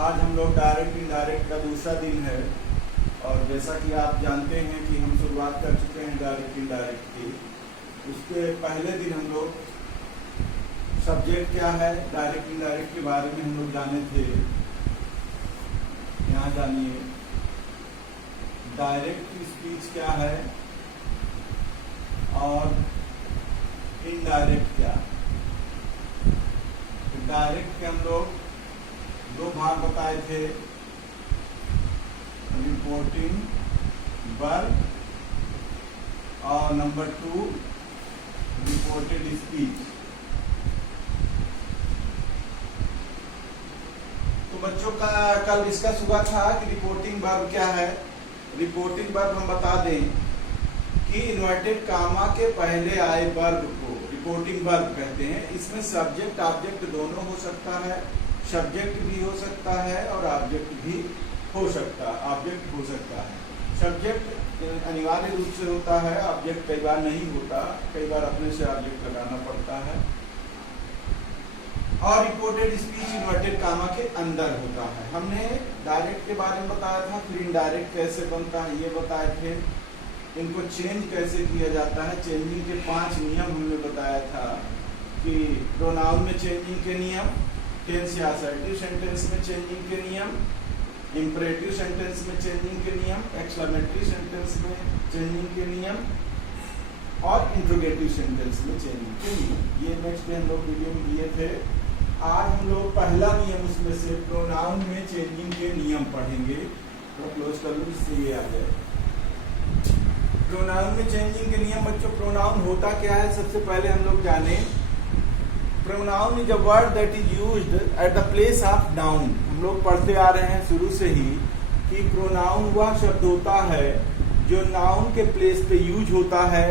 आज हम लोग डायरेक्ट इनडायरेक्ट का दूसरा दिन है और जैसा कि आप जानते हैं कि हम शुरुआत कर चुके हैं डायरेक्ट इनडायरेक्ट की। उसके पहले दिन हम लोग सब्जेक्ट क्या है डायरेक्ट इनडायरेक्ट के बारे में हम लोग जाने थे। यहाँ जानिए डायरेक्ट स्पीच क्या है और इनडायरेक्ट क्या। डायरेक्ट के हम लोग दो भाग बताए थे, रिपोर्टिंग वर्ब और नंबर 2 रिपोर्टेड स्पीच। तो बच्चों का कल डिस्कस हुआ था कि रिपोर्टिंग वर्ब क्या है। रिपोर्टिंग वर्ब हम बता दें कि इन्वर्टेड कामा के पहले आए वर्ब को रिपोर्टिंग वर्ब कहते हैं। इसमें सब्जेक्ट ऑब्जेक्ट दोनों हो सकता है, सब्जेक्ट भी हो सकता है और ऑब्जेक्ट भी हो सकता है। सब्जेक्ट अनिवार्य रूप से होता है, ऑब्जेक्ट कई बार नहीं होता, कई बार अपने से ऑब्जेक्ट लगाना पड़ता है। और रिपोर्टेड स्पीच इन्वर्टेड कामा के अंदर होता है। हमने डायरेक्ट के बारे में बताया था, फिर इनडायरेक्ट कैसे बनता है ये बताए थे। इनको चेंज कैसे किया जाता है, चेंजिंग के 5 नियम हमने बताया था कि प्रोनाउन में चेंजिंग के नियम, टेंस या असर्टिव सेंटेंस में चेंजिंग के नियम, इंपरेटिव सेंटेंस में चेंजिंग के नियम, एक्सक्लेमेटरी सेंटेंस में चेंजिंग के नियम और इंट्रोगेटिव सेंटेंस में चेंजिंग के नियम। ये नेक्स्ट डे हम लोग वीडियो में दिए थे। आज हम लोग पहला नियम उसमें से प्रोनाउन में चेंजिंग के नियम पढ़ेंगे। तो क्लोज कर लूँ, इससे ये आ जाए। प्रोनाउन में चेंजिंग के नियम बच्चों, प्रोनाउन होता क्या है सबसे पहले हम लोग जाने। Pronoun is a word that is used at the place of noun. हम लोग पढ़ते आ रहे हैं शुरू से ही कि प्रोनाउन वह शब्द होता है जो नाउन के प्लेस पे यूज होता है।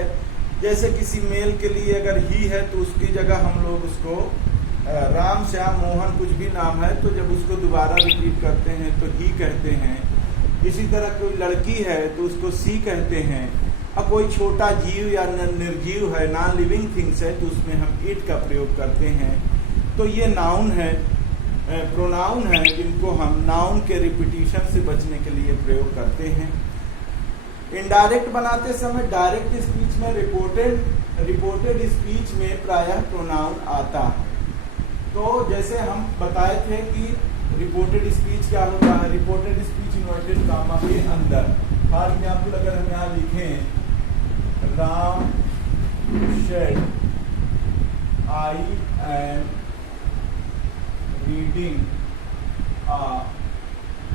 जैसे किसी मेल के लिए अगर ही है तो उसकी जगह हम लोग उसको राम, श्याम, मोहन कुछ भी नाम है तो जब उसको दोबारा रिपीट करते हैं तो ही कहते हैं। इसी तरह कोई लड़की है तो उसको सी कहते हैं। अब कोई छोटा जीव या निर्जीव है, नॉन लिविंग थिंग्स है तो उसमें हम इट का प्रयोग करते हैं। तो ये नाउन है, प्रोनाउन है जिनको हम नाउन के रिपीटिशन से बचने के लिए प्रयोग करते हैं। इनडायरेक्ट बनाते समय डायरेक्ट स्पीच में रिपोर्टेड स्पीच में प्रायः प्रोनाउन आता है। तो जैसे हम बताए थे कि रिपोर्टेड स्पीच क्या होता है, रिपोर्टेड स्पीच इन्वर्टेड कामा के अंदर। फॉर एग्जाम्पल अगर हम यहाँ लिखें Ram said I am reading a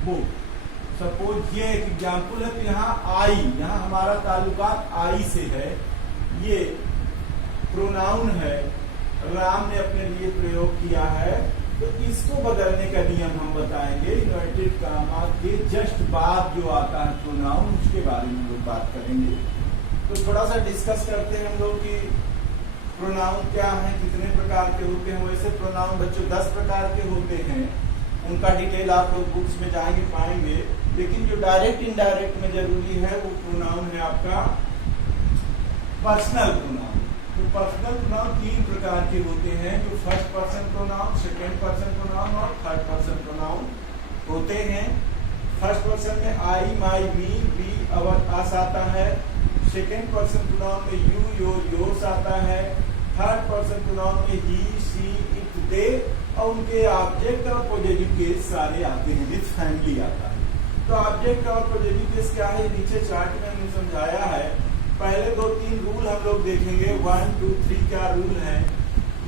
book. Suppose ये एक एग्जाम्पल है कि यहाँ हमारा ताल्लुकात आई से है, ये प्रोनाउन है, राम ने अपने लिए प्रयोग किया है। तो इसको बदलने का नियम हम बताएंगे। इन्वर्टेड कामा के जस्ट बाद जो आता है प्रोनाउन, उसके बारे में हम लोग बात करेंगे। तो थोड़ा सा डिस्कस करते हैं हम लोग कि प्रोनाउन क्या है, कितने प्रकार के होते हैं। वैसे प्रोनाउन बच्चों 10 प्रकार के होते हैं, उनका डिटेल आप लोग बुक्स में जाएंगे पाएंगे। लेकिन जो डायरेक्ट इनडायरेक्ट में जरूरी है वो प्रोनाउन है आपका पर्सनल प्रोनाउन। तो पर्सनल प्रोनाउन 3 प्रकार के होते हैं, जो first person pronoun, second person pronoun और थर्ड पर्सन प्रोनाउन होते हैं। फर्स्ट पर्सन में आई, माई, मी, वी, अवर, अस आता है। सेकंड पर्सन प्रोनाउन में यू, योर, योर्स आता है। थर्ड पर्सन प्रोनाउन में ही, शी, इट, दे और उनके ऑब्जेक्ट और पॉजिटिव केस सारे आते हैं, विथ फैमिली आता है। तो ऑब्जेक्ट और पॉजिटिव केस क्या है, नीचे चार्ट में हमने समझाया है। पहले 2-3 रूल हम लोग देखेंगे। 1, 2, 3 क्या रूल है।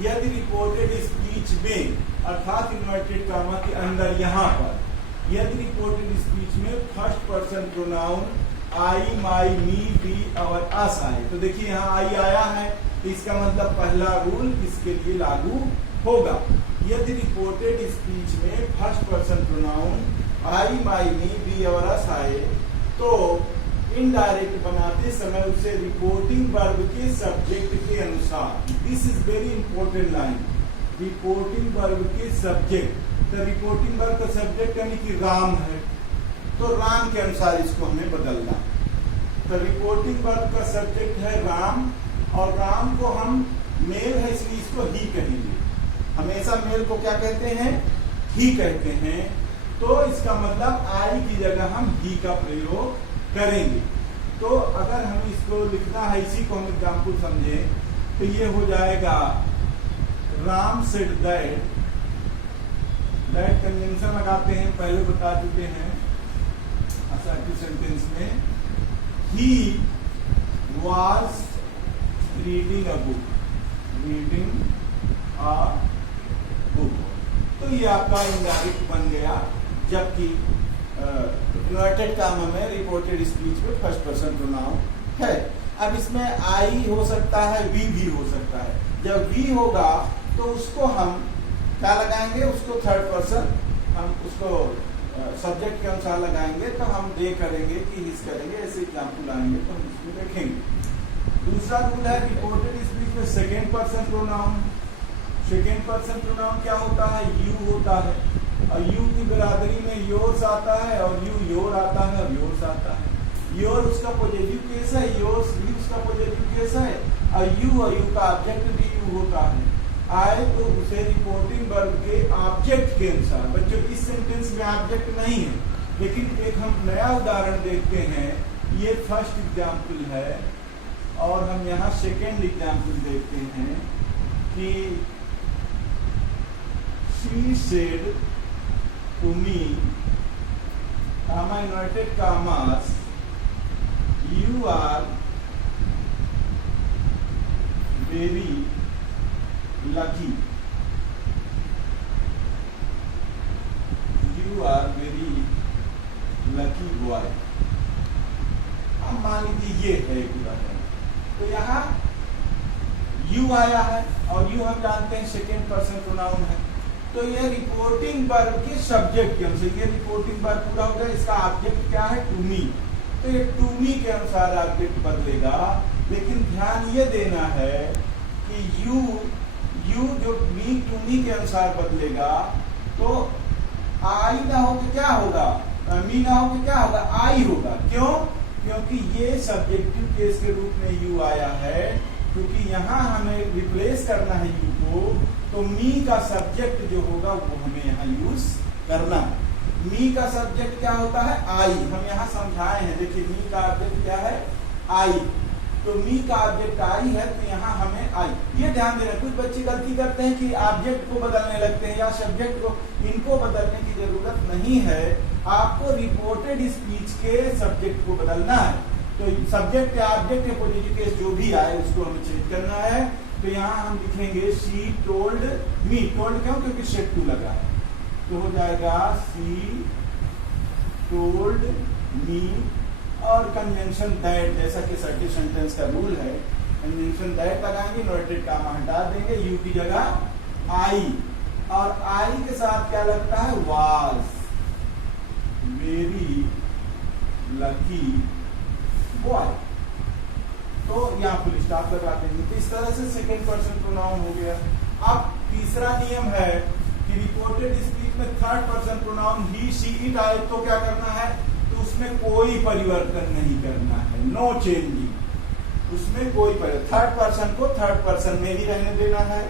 यदि रिपोर्टेड स्पीच में अर्थात इन्वर्टेड कामा के अंदर यहाँ पर यदि रिपोर्टेड स्पीच में first person pronoun I, my, me, we, our, us आए, तो देखिए यहाँ आई आया है, तो इसका मतलब पहला रूल इसके लिए लागू होगा। यदि रिपोर्टेड स्पीच में first person pronoun I, my, me, we, our, us आए तो इनडायरेक्ट बनाते समय उसे रिपोर्टिंग वर्ब के सब्जेक्ट के अनुसार, this is very important line, reporting verb के सब्जेक्ट। तो रिपोर्टिंग वर्ब का सब्जेक्ट यानी कि राम है, तो राम के अनुसार इसको हमें बदलना। तो रिपोर्टिंग वर्ब का सब्जेक्ट है राम और राम को हम मेल है इसलिए इसको ही कहेंगे। हमेशा मेल को क्या कहते हैं, ही कहते हैं। तो इसका मतलब आई की जगह हम ही का प्रयोग करेंगे। तो अगर हम इसको लिखना है, इसी को हम एग्जाम्पल समझे, तो ये हो जाएगा राम सेड दैट कंजंक्शन लगाते हैं, पहले बता चुके हैं असर्टिव सेंटेंस में। He was reading a book, तो ये आपका इनडायरेक्ट बन गया, जबकि इन्वर्टेड कामा में रिपोर्टेड स्पीच में फर्स्ट पर्सन प्रोनाउन है। अब इसमें आई हो सकता है, वी भी हो सकता है। जब वी होगा तो उसको हम क्या लगाएंगे, उसको थर्ड पर्सन हम उसको सब्जेक्ट के अनुसार लगाएंगे, तो हम दे करेंगे कि हिस करेंगे, ऐसे एग्जाम्पल आएंगे तो हम इसमें देखेंगे। दूसरा रूल है रिपोर्टेड स्पीच में second person pronoun. Second person pronoun क्या होता है, यू होता है, और यू की बराबरी में योर्स आता है, और यू योर आता है, और योर्स आता है। योर उसका पॉजिटिव केस है, योर्स भी उसका पॉजिटिव केस है, और यू का ऑब्जेक्ट भी यू होता है। आए तो उसे रिपोर्टिंग वर्ब के ऑब्जेक्ट के अनुसार, बच्चों इस सेंटेंस में ऑब्जेक्ट नहीं है, लेकिन एक हम नया उदाहरण देखते हैं। ये फर्स्ट एग्जाम्पल है, और हम यहाँ सेकेंड एग्जाम्पल देखते हैं कि she said to me, comma inverted commas, you are very lucky. You are very lucky boy. अब मान लीजिए ये है एक उदाहरण, तो यहाँ यू आया है, और यू हम जानते हैं सेकेंड पर्सन प्रोनाउन है, तो ये रिपोर्टिंग वर्ब के सब्जेक्ट के अनुसार, ये रिपोर्टिंग वर्ब पूरा हो गया, इसका ऑब्जेक्ट क्या है, टू मी, तो ये टू मी के अनुसार ऑब्जेक्ट बदलेगा। लेकिन ध्यान ये देना है कि यू जो मी टू मी के अनुसार बदलेगा, तो आई ना हो तो क्या होगा, मी ना हो तो क्या होगा, आई होगा। क्यों? क्योंकि ये सब्जेक्टिव केस के रूप में यू आया है, क्योंकि यहाँ हमें रिप्लेस करना है यू को, तो मी का सब्जेक्ट जो होगा वो हमें यहाँ यूज करना है। मी का सब्जेक्ट क्या होता है, आई, हम यहाँ समझाए हैं। देखिए मी का ऑब्जेक्ट क्या है, आई, तो मी का ऑब्जेक्ट आई है, तो यहाँ हमें आई। ये ध्यान देना, कुछ बच्चे गलती करते हैं कि ऑब्जेक्ट को बदलने लगते हैं या सब्जेक्ट को, इनको बदलने की जरूरत नहीं है। आपको रिपोर्टेड स्पीच के सब्जेक्ट को बदलना है, तो सब्जेक्ट या ऑब्जेक्ट या पॉजिटिव केस जो भी आए उसको हमें चेंज करना है। तो यहाँ हम लिखेंगे शी टोल्ड मी, टोल्ड क्यों, क्योंकि सेड टू लगा है, तो हो जाएगा शी टोल्ड मी, और कंजंक्शन दैट, जैसा कि सर्टिव सेंटेंस का रूल है, कंजंक्शन दैट लगाएंगे, इन्वर्टेड कामा हटा देंगे, यू की जगह आई, और आई के साथ क्या लगता है, वाज वेरी लकी बॉय, तो यहाँ फुल स्टॉप लगा देंगे। तो इस तरह से सेकेंड पर्सन प्रोनाउन हो गया। अब तीसरा नियम है कि रिपोर्टेड स्पीच में third person pronoun he she it आए तो क्या करना है, तो उसमें कोई परिवर्तन नहीं करना है, नो चेंजिंग, उसमें कोई परिवर्तन। थर्ड पर्सन को थर्ड पर्सन में ही रहने देना है,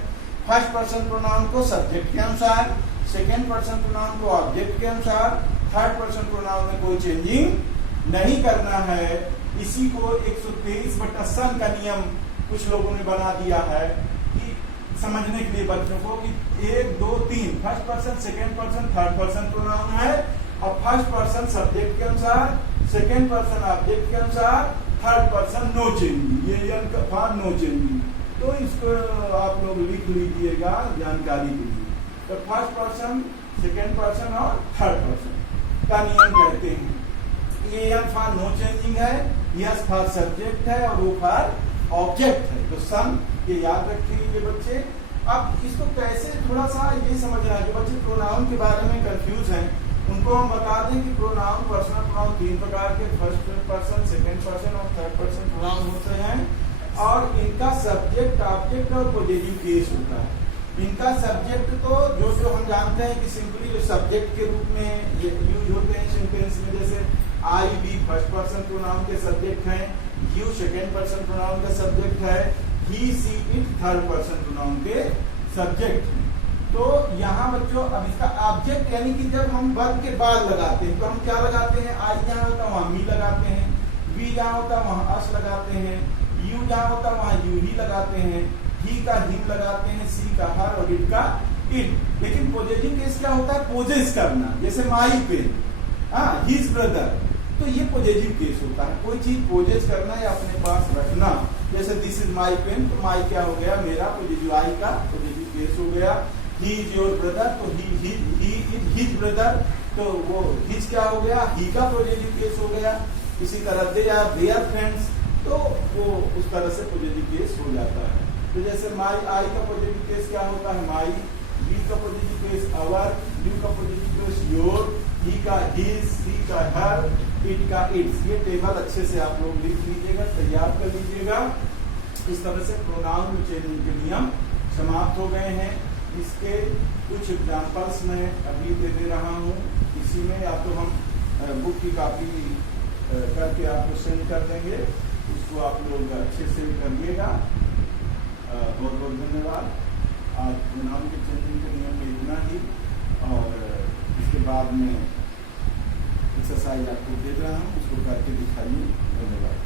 फर्स्ट पर्सन प्रोनाउन को सब्जेक्ट के अनुसार, सेकेंड पर्सन प्रोनाउन को ऑब्जेक्ट के अनुसार, थर्ड पर्सन प्रोनाउन में कोई चेंजिंग नहीं करना है। इसी को 123/सन का नियम कुछ लोगों ने बना दिया है कि समझने के लिए बच्चों को कि 1 2 3 first person second person third person pronoun है, और फर्स्ट पर्सन सब्जेक्ट के अनुसार, सेकेंड पर्सन ऑब्जेक्ट के अनुसार, थर्ड पर्सन नो चेंजिंग, ये फॉर नो चेंजिंग। तो इसको आप लोग लिख लीजिएगा जानकारी के लिए। तो फर्स्ट पर्सन, सेकेंड पर्सन और थर्ड पर्सन का नियम कहते हैं। ये फॉर नो चेंजिंग है, यस फॉर सब्जेक्ट है, और वो फॉर ऑब्जेक्ट है। तो सम ये याद रखिए बच्चे। अब इसको कैसे थोड़ा सा ये समझना है, जो बच्चे प्रोनाउन के बारे में कंफ्यूज हैं उनको हम बता दें कि प्रोनाउन, पर्सनल प्रोनाउन 3 प्रकार के, फर्स्ट पर्सन, सेकेंड पर्सन और थर्ड पर्सन प्रोनाउन होते हैं, और इनका सब्जेक्ट, ऑब्जेक्ट और पॉजिटिव केस होता है। इनका सब्जेक्ट तो जो हम जानते हैं कि सिंपली जो सब्जेक्ट के रूप में यूज होते हैं सेंटेंस में, जैसे I we first person pronoun के सब्जेक्ट हैं, यू सेकेंड पर्सन प्रोनाउन का सब्जेक्ट है, he she it third person pronoun के सब्जेक्ट हैं। तो यहाँ बच्चों अब इसका ऑब्जेक्ट यानी कि जब हम वर्ब के बाद लगाते हैं तो हम क्या लगाते हैं, आई जहाँ होता है वहां मी लगाते हैं, वी जहाँ होता है वहां अस लगाते हैं, यू जहाँ होता है वहां यू ही लगाते हैं, ही का हिम लगाते हैं, सी का हर और इट का इट। लेकिन पॉजिटिव केस क्या होता है, पोजेस करना, जैसे माई पेन, हिज ब्रदर, तो ये पॉजिटिव केस होता है। कोई चीज पोजेस करना या अपने पास रखना, जैसे दिस इज माई पेन, तो माई क्या हो गया, मेरा पॉजिटिव, आई का पॉजिटिव केस हो गया। ही इज योर ब्रदर, तो ही इज हिज ब्रदर, तो वो हिज क्या हो गया, ही का पॉजिटिव केस हो गया। इसी तरह दे आर देयर फ्रेंड्स, तो वो उस तरह से पॉजिटिव केस हो जाता है। तो जैसे माई, आई का पॉजिटिव केस क्या होता है, माई, वी का पॉजिटिव केस आवर, यू का पॉजिटिव केस योर, ही का हिज, सी का हर, इट का इट्स। ये टेबल अच्छे से आप लोग लिख लीजिएगा, तैयार कर लीजिएगा। इस तरह से प्रोनाउन चेंजिंग के नियम समाप्त हो गए हैं। इसके कुछ एग्जाम्पल्स मैं अभी दे रहा हूँ, इसी में या तो हम बुक की कॉपी करके आपको सेंड कर देंगे, उसको आप लोग अच्छे से करिएगा। बहुत बहुत धन्यवाद। आज प्रोनाउन के चेंजिंग के नियम में इतना ही, और इसके बाद में एक्सरसाइज आपको दे रहा हूँ, उसको करके दिखाइए। धन्यवाद।